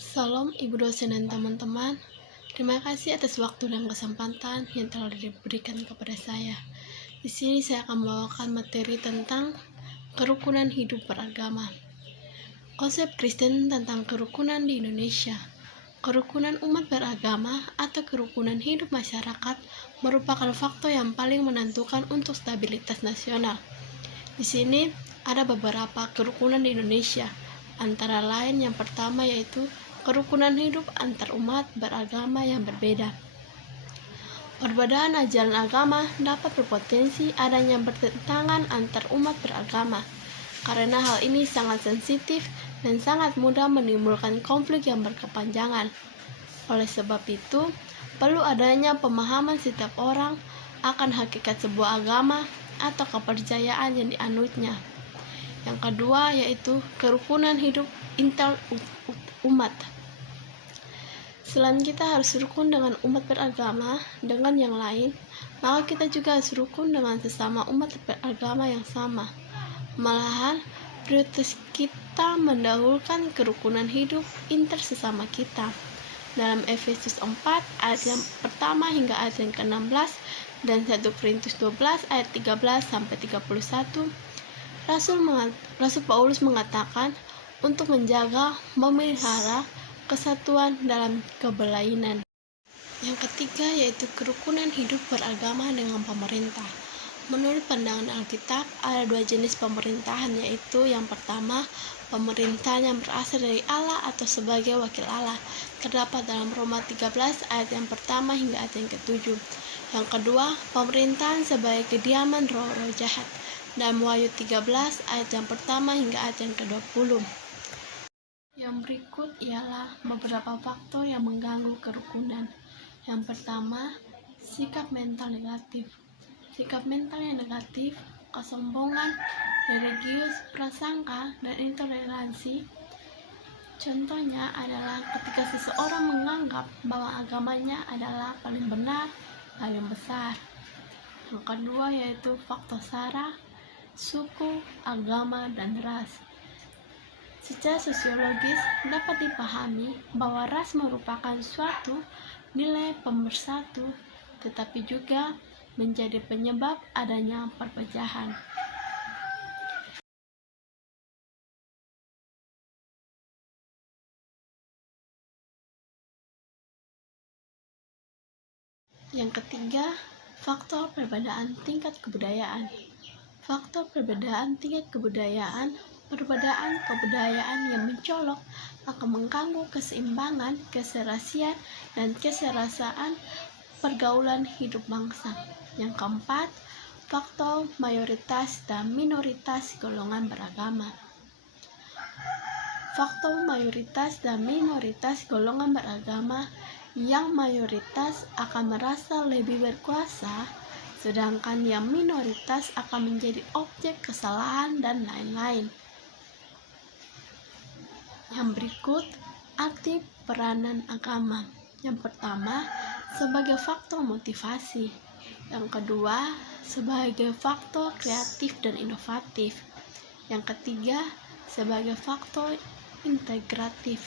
Salam Ibu dosen dan teman-teman. Terima kasih atas waktu dan kesempatan yang telah diberikan kepada saya. Di sini saya akan membawakan materi tentang kerukunan hidup beragama. Konsep Kristen tentang kerukunan di Indonesia. Kerukunan umat beragama atau kerukunan hidup masyarakat merupakan faktor yang paling menentukan untuk stabilitas nasional. Di sini ada beberapa kerukunan di Indonesia. Antara lain yang pertama yaitu kerukunan hidup antar umat beragama yang berbeda. Perbedaan ajaran agama dapat berpotensi adanya bertentangan antar umat beragama. Karena hal ini sangat sensitif dan sangat mudah menimbulkan konflik yang berkepanjangan. Oleh sebab itu, perlu adanya pemahaman setiap orang akan hakikat sebuah agama atau kepercayaan yang dianutnya. Yang kedua yaitu kerukunan hidup inter umat. Selain kita harus rukun dengan umat beragama dengan yang lain, maka kita juga harus rukun dengan sesama umat beragama yang sama. Malahan, prioritas kita mendahulukan kerukunan hidup inter sesama kita. Dalam Efesus 4 ayat yang pertama hingga ayat yang ke-16 dan 1 Korintus 12 ayat 13-31, Rasul Paulus mengatakan untuk menjaga, memelihara kesatuan dalam kebelainan. Yang ketiga yaitu kerukunan hidup beragama dengan pemerintah. Menurut pandangan Alkitab, ada dua jenis pemerintahan, yaitu yang pertama, pemerintahan yang berasal dari Allah atau sebagai wakil Allah. Terdapat dalam Roma 13 ayat yang pertama hingga ayat yang ke-7. Yang kedua, pemerintahan sebagai kediaman roh-roh jahat. Dalam Wahyu 13 ayat yang pertama hingga ayat yang ke-20. Yang berikut ialah beberapa faktor yang mengganggu kerukunan. Yang pertama, sikap mental negatif. Sikap mental yang negatif, kesombongan, religius, prasangka, dan intoleransi. Contohnya adalah ketika seseorang menganggap bahwa agamanya adalah paling benar, paling besar. Yang kedua yaitu faktor sara, suku, agama, dan ras. Secara sosiologis dapat dipahami bahwa ras merupakan suatu nilai pemersatu, tetapi juga menjadi penyebab adanya perpecahan. Yang ketiga, faktor perbedaan tingkat kebudayaan. Faktor perbedaan tingkat kebudayaan, perbedaan kebudayaan yang mencolok akan mengganggu keseimbangan, keserasian, dan keserasaan pergaulan hidup bangsa. Yang keempat, faktor mayoritas dan minoritas golongan beragama. Faktor mayoritas dan minoritas golongan beragama, yang mayoritas akan merasa lebih berkuasa, sedangkan yang minoritas akan menjadi objek kesalahan dan lain-lain. Yang berikut, arti peranan agama. Yang pertama, sebagai faktor motivasi. Yang kedua, sebagai faktor kreatif dan inovatif. Yang ketiga, sebagai faktor integratif.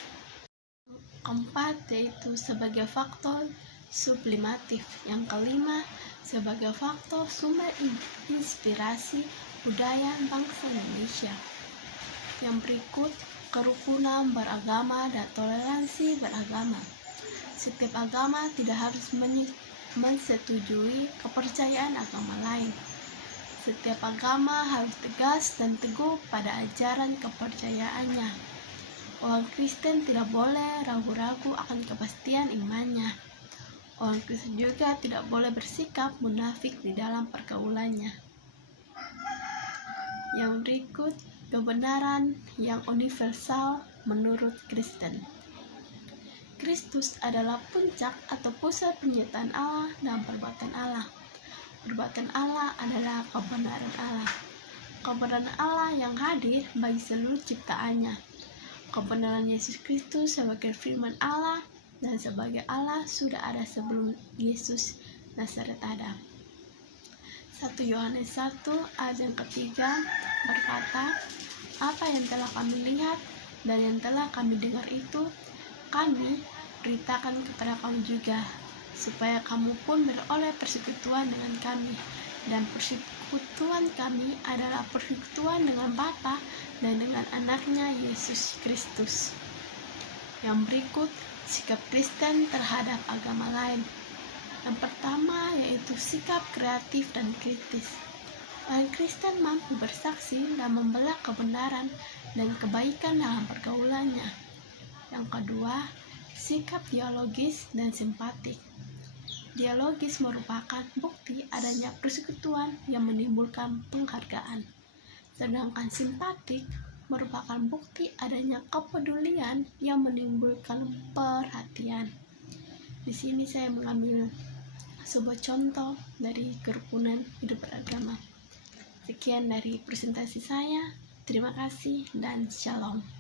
Keempat, yaitu sebagai faktor sublimatif. Yang kelima, sebagai faktor sumber inspirasi budaya bangsa Indonesia. Yang berikut, kerukunan beragama dan toleransi beragama. Setiap agama tidak harus menyetujui kepercayaan agama lain. Setiap agama harus tegas dan teguh pada ajaran kepercayaannya. Orang Kristen tidak boleh ragu-ragu akan kepastian imannya. Orang Kristen juga tidak boleh bersikap munafik di dalam pergaulannya. Yang berikut, kebenaran yang universal menurut Kristen. Kristus adalah puncak atau pusat penyertaan Allah dan perbuatan Allah. Perbuatan Allah adalah kebenaran Allah. Kebenaran Allah yang hadir bagi seluruh ciptaannya. Kebenaran Yesus Kristus sebagai firman Allah dan sebagai Allah sudah ada sebelum Yesus Nazaret ada. 1 Yohanes 1 ayat yang ketiga berkata, apa yang telah kami lihat dan yang telah kami dengar itu kami beritakan kepada kamu juga, supaya kamu pun beroleh persekutuan dengan kami. Dan persekutuan kami adalah persekutuan dengan Bapa dan dengan anaknya Yesus Kristus. Yang berikut, sikap Kristen terhadap agama lain. Yang pertama yaitu sikap kreatif dan kritis. Orang Kristen mampu bersaksi dan membela kebenaran dan kebaikan dalam pergaulannya. Yang kedua, sikap dialogis dan simpatik. Dialogis merupakan bukti adanya persekutuan yang menimbulkan penghargaan, sedangkan simpatik merupakan bukti adanya kepedulian yang menimbulkan perhatian. Di sini saya mengambil sebuah contoh dari kerukunan hidup beragama. Sekian dari presentasi saya. Terima kasih dan shalom.